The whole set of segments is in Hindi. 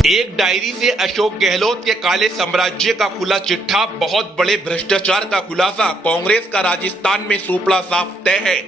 एक डायरी से अशोक गहलोत के काले साम्राज्य का खुला चिट्ठा, बहुत बड़े भ्रष्टाचार का खुलासा। कांग्रेस का राजस्थान में सूपड़ा साफ तय है।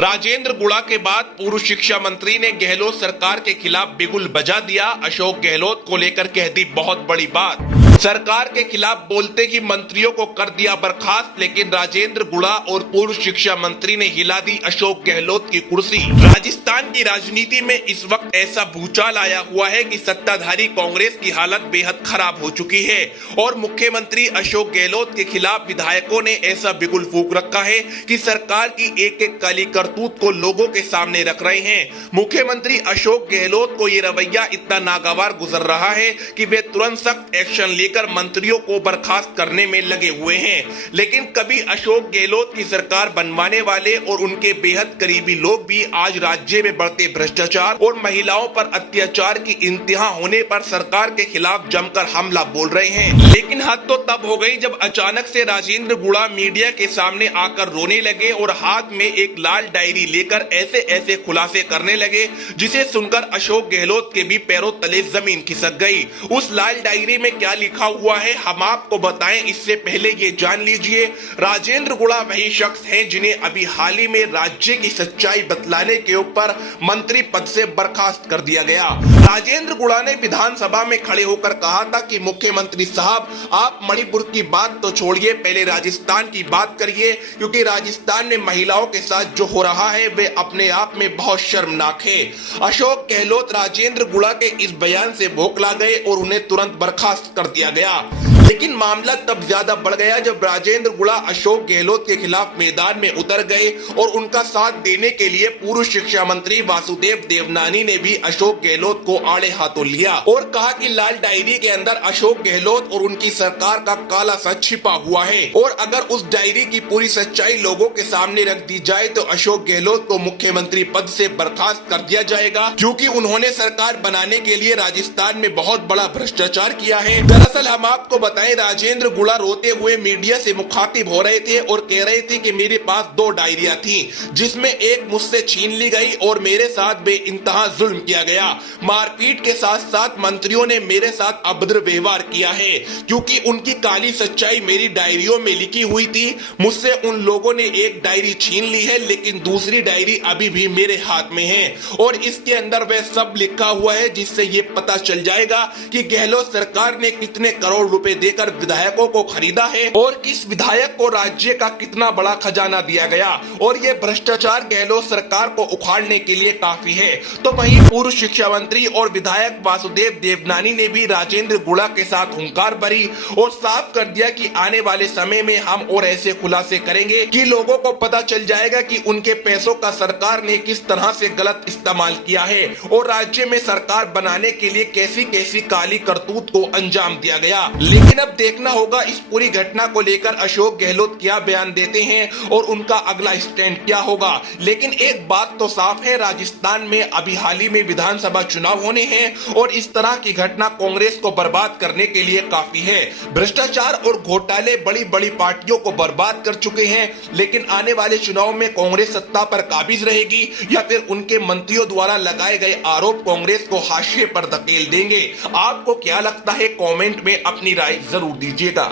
राजेंद्र गुड़ा के बाद पूर्व शिक्षा मंत्री ने गहलोत सरकार के खिलाफ बिगुल बजा दिया। अशोक गहलोत को लेकर कह दी बहुत बड़ी बात। सरकार के खिलाफ बोलते ही मंत्रियों को कर दिया बर्खास्त, लेकिन राजेंद्र गुड़ा और पूर्व शिक्षा मंत्री ने हिला दी अशोक गहलोत की कुर्सी। राजस्थान की राजनीति में इस वक्त ऐसा भूचाल आया हुआ है कि सत्ताधारी कांग्रेस की हालत बेहद खराब हो चुकी है और मुख्यमंत्री अशोक गहलोत के खिलाफ विधायकों ने ऐसा बिगुल फूंक रखा है कि सरकार की एक एक काली करतूत को लोगों के सामने रख रहे हैं। मुख्यमंत्री अशोक गहलोत को ये रवैया इतना नागवार गुजर रहा है कि वे तुरंत सख्त एक्शन लेकर मंत्रियों को बर्खास्त करने में लगे हुए हैं। लेकिन कभी अशोक गहलोत की सरकार बनवाने वाले और उनके बेहद करीबी लोग भी आज राज्य में बढ़ते भ्रष्टाचार और महिलाओं पर अत्याचार की इंतहा होने पर सरकार के खिलाफ जमकर हमला बोल रहे हैं। लेकिन हद तो तब हो गई जब अचानक से राजेंद्र गुड़ा मीडिया के सामने आकर रोने लगे और हाथ में एक लाल डायरी लेकर ऐसे ऐसे खुलासे करने लगे जिसे सुनकर अशोक गहलोत के भी पैरों तले जमीन खिसक गई। उस लाल डायरी में क्या लिखा हुआ है हम आपको बताएं, इससे पहले ये जान लीजिए। राजेंद्र गुड़ा वही शख्स हैं जिन्हें अभी हाल ही में राज्य की सच्चाई बतलाने के ऊपर मंत्री पद से बर्खास्त कर दिया गया। राजेंद्र गुड़ा ने विधानसभा में खड़े होकर कहा था कि मुख्यमंत्री साहब, आप मणिपुर की बात तो छोड़िए, पहले राजस्थान की बात करिए, क्योंकि राजस्थान में महिलाओं के साथ जो हो रहा है वे अपने आप में बहुत शर्मनाक है। अशोक गहलोत राजेंद्र गुड़ा के इस बयान से बौखला गए और उन्हें तुरंत बर्खास्त कर दिया गया। लेकिन मामला तब ज्यादा बढ़ गया जब राजेंद्र गुड़ा अशोक गहलोत के खिलाफ मैदान में उतर गए और उनका साथ देने के लिए पूर्व शिक्षा मंत्री वासुदेव देवनानी ने भी अशोक गहलोत को आड़े हाथों लिया और कहा कि लाल डायरी के अंदर अशोक गहलोत और उनकी सरकार का काला सच छिपा हुआ है और अगर उस डायरी की पूरी सच्चाई लोगों के सामने रख दी जाए तो अशोक गहलोत को मुख्यमंत्री पद से बर्खास्त कर दिया जाएगा, क्योंकि उन्होंने सरकार बनाने के लिए राजस्थान में बहुत बड़ा भ्रष्टाचार किया है। दरअसल हम आपको बताएं, राजेंद्र गुड़ा रोते हुए मीडिया से मुखातिब हो रहे थे और कह रहे थे कि मेरे पास 2 डायरियां थी जिसमें एक मुझसे छीन ली गई और मेरे साथ बेइंतहा जुल्म किया गया। मारपीट के साथ साथ मंत्रियों ने मेरे साथ अभद्र व्यवहार किया है, क्योंकि उनकी काली सच्चाई मेरी डायरियों में लिखी हुई थी। मुझसे उन लोगों ने एक डायरी छीन ली है, लेकिन दूसरी डायरी अभी भी मेरे हाथ में है और इसके अंदर वह सब लिखा हुआ है जिससे ये पता चल जाएगा कि गहलोत सरकार ने कितने करोड़ रुपए देकर विधायकों को खरीदा है और किस विधायक को राज्य का कितना बड़ा खजाना दिया गया। और ये भ्रष्टाचार गहलोत सरकार को उखाड़ने के लिए काफी है। तो वहीं पूर्व शिक्षा मंत्री और विधायक वासुदेव देवनानी ने भी राजेंद्र गुड़ा के साथ हुंकार भरी और साफ कर दिया कि आने वाले समय में हम और ऐसे खुलासे करेंगे कि लोगों को पता चल जाएगा कि उनके पैसों का सरकार ने किस तरह से गलत इस्तेमाल किया है और राज्य में सरकार बनाने के लिए कैसी कैसी काली करतूत को अंजाम दिया गया। लेकिन अब देखना होगा इस पूरी घटना को लेकर अशोक गहलोत क्या बयान देते हैं और उनका अगला स्टैंड क्या होगा। लेकिन एक बात तो साफ है, राजस्थान में अभी हाल ही में विधानसभा चुनाव होने हैं और इस तरह की घटना कांग्रेस को बर्बाद करने के लिए काफी है। भ्रष्टाचार और घोटाले बड़ी बड़ी पार्टियों को बर्बाद कर चुके हैं, लेकिन आने वाले चुनाव में कांग्रेस सत्ता पर काबिज रहेगी या फिर उनके मंत्रियों द्वारा लगाए गए आरोप कांग्रेस को हाशिए पर धकेल देंगे। आपको क्या लगता है, कमेंट में अपनी राय जरूर दीजिएगा।